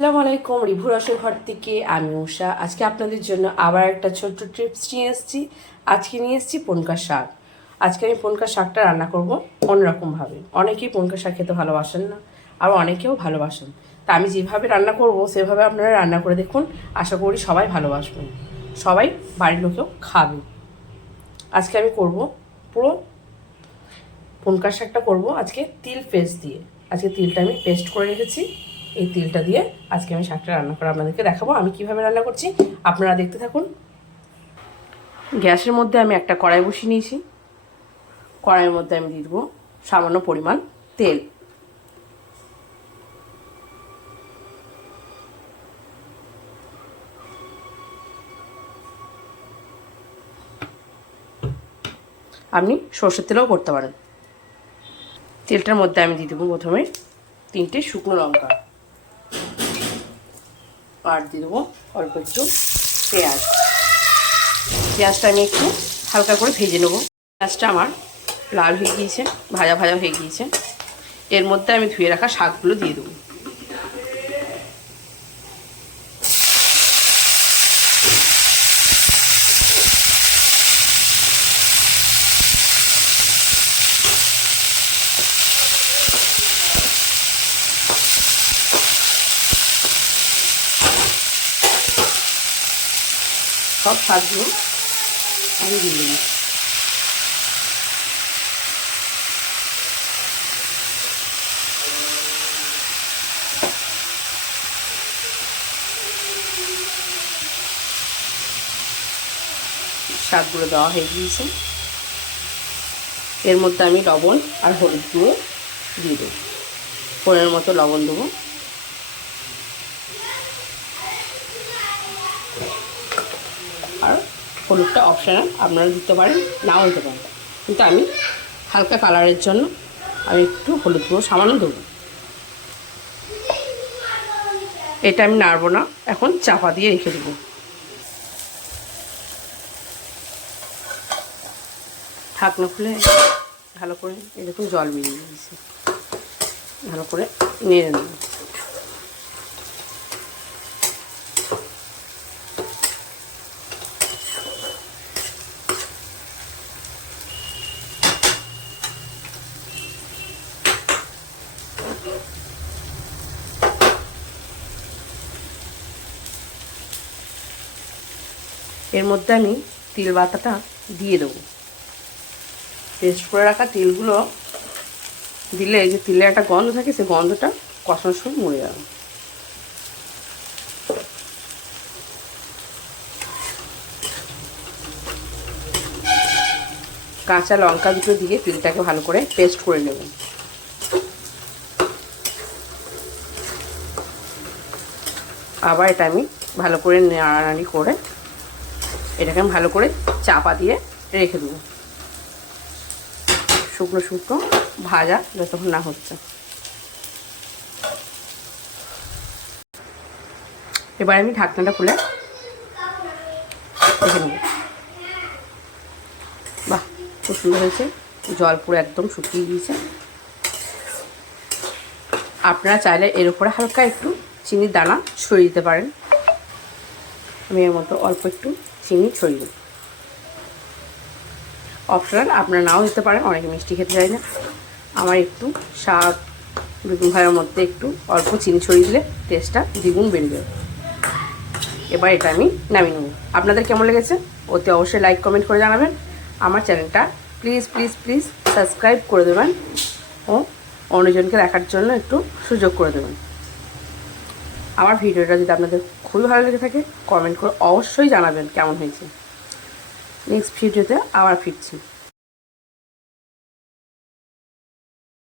আসসালামু আলাইকুম, রিভু রসের ঘর থেকে আমি উষা। আজকে আপনাদের জন্য আবার একটা ছোট্ট টিপস নিয়ে এসেছি। আজকে নিয়ে এসেছি পনকা শাক। আজকে আমি পনকা শাকটা রান্না করব অন্যরকমভাবে। অনেকেই পনকা শাক খেতে ভালোবাসেন না, আর অনেকেও ভালোবাসেন। তা আমি যেভাবে রান্না করব সেভাবে আপনারা রান্না করে দেখুন। আশা করি সবাই ভালোবাসবেন, সবাই বাড়ির লোকেও খাবে। আজকে আমি করব পুরো পনকা শাকটা করব আজকে তিল পেস্ট দিয়ে। আজকে তিলটা আমি পেস্ট করে রেখেছি। এই তিলটা দিয়ে আজকে আমি শাকটা রান্না করে আপনাদেরকে দেখাবো আমি কিভাবে রান্না করছি। আপনারা দেখতে থাকুন। গ্যাসের মধ্যে আমি একটা কড়াই বসিয়ে নিয়েছি। কড়াইয়ের মধ্যে আমি দিয়ে দেবো সামান্য পরিমাণ তেল। আপনি সর্ষের তেলও করতে পারেন। তেলটার মধ্যে আমি দিয়ে দেবো প্রথমে 3টে শুকনো লঙ্কা, আর দিয়ে দেবো অল্প একটু পেঁয়াজ। পেঁয়াজটা আমি একটু হালকা করে ভেজে নেবো। পেঁয়াজটা আমার লাল হয়ে গিয়েছে, ভাজা ভাজা হয়ে গিয়েছে। এর মধ্যে আমি ধুয়ে রাখা শাকগুলো দিয়ে দেবো। সব শাকগুলো আমি দিয়ে দেবো। শাকগুলো দেওয়া হয়ে গিয়েছে। এর মধ্যে আমি লবণ আর হলুদ গুঁড়ো দিয়ে দেবো। পরিমাণ মতো লবণ দেবো, আর হলুদটা অপশনাল, আপনারা দিতে পারেন নাও দিতে পারেন, কিন্তু আমি হালকা কালারের জন্য আমি একটু হলুদ গুঁড়ো সামান্য দেবো। এটা আমি নাড়বো না, এখন চাপা দিয়ে রেখে দেবো। ঢাকনা খুলে ভালো করে এরকম জল বেরিয়ে দিয়েছি, ভালো করে নেড়ে নেব। এর মধ্যে আমি তিল বাটাটা দিয়ে দেবো। পেস্ট করে রাখা তিলগুলো দিলে যে তিলের একটা গন্ধ থাকে, সেই গন্ধটা কষানোর সময় মরে যাবে। কাঁচা লঙ্কা দুটো দিয়ে তিলটাকে ভালো করে পেস্ট করে নেব। আবার এটা আমি ভালো করে নাড়ানাড়ি করে এটাকে আমি ভালো করে চাপা দিয়ে রেখে দেবো, শুকনো শুকনো ভাজা যতক্ষণ না হচ্ছে। এবার আমি ঢাকনাটা খুলে দেখে নেব। বাহ, খুব সুন্দর হয়েছে। জল পুরো একদম শুকিয়ে গিয়েছে। আপনারা চাইলে এর উপরে হালকা একটু চিনির দানা ছড়িয়ে দিতে পারেন। আমি এর মতো অল্প একটু চিনি ছড়িয়ে দেব। অপশনাল, আপনারা নাও দিতে পারেন, অনেকে মিষ্টি খেতে চায় না। আমার একটু শাক বেগুন ভাজার মধ্যে একটু অল্প চিনি ছড়িয়ে দিলে টেস্টটা দ্বিগুণ বেড়ে যাবে। এবার এটা আমি নামিয়ে নেব। আপনাদের কেমন লেগেছে অতি অবশ্যই লাইক কমেন্ট করে জানাবেন। আমার চ্যানেলটা প্লিজ প্লিজ প্লিজ সাবস্ক্রাইব করে দেবেন ও অন্যজনকে দেখার জন্য একটু সুযোগ করে দেবেন। আমার ভিডিওটা যদি আপনাদের খুবই ভালো লেগে থাকে কমেন্ট করে অবশ্যই জানাবেন কেমন হয়েছে। নেক্সট ভিডিওতে আবার ফিরছি।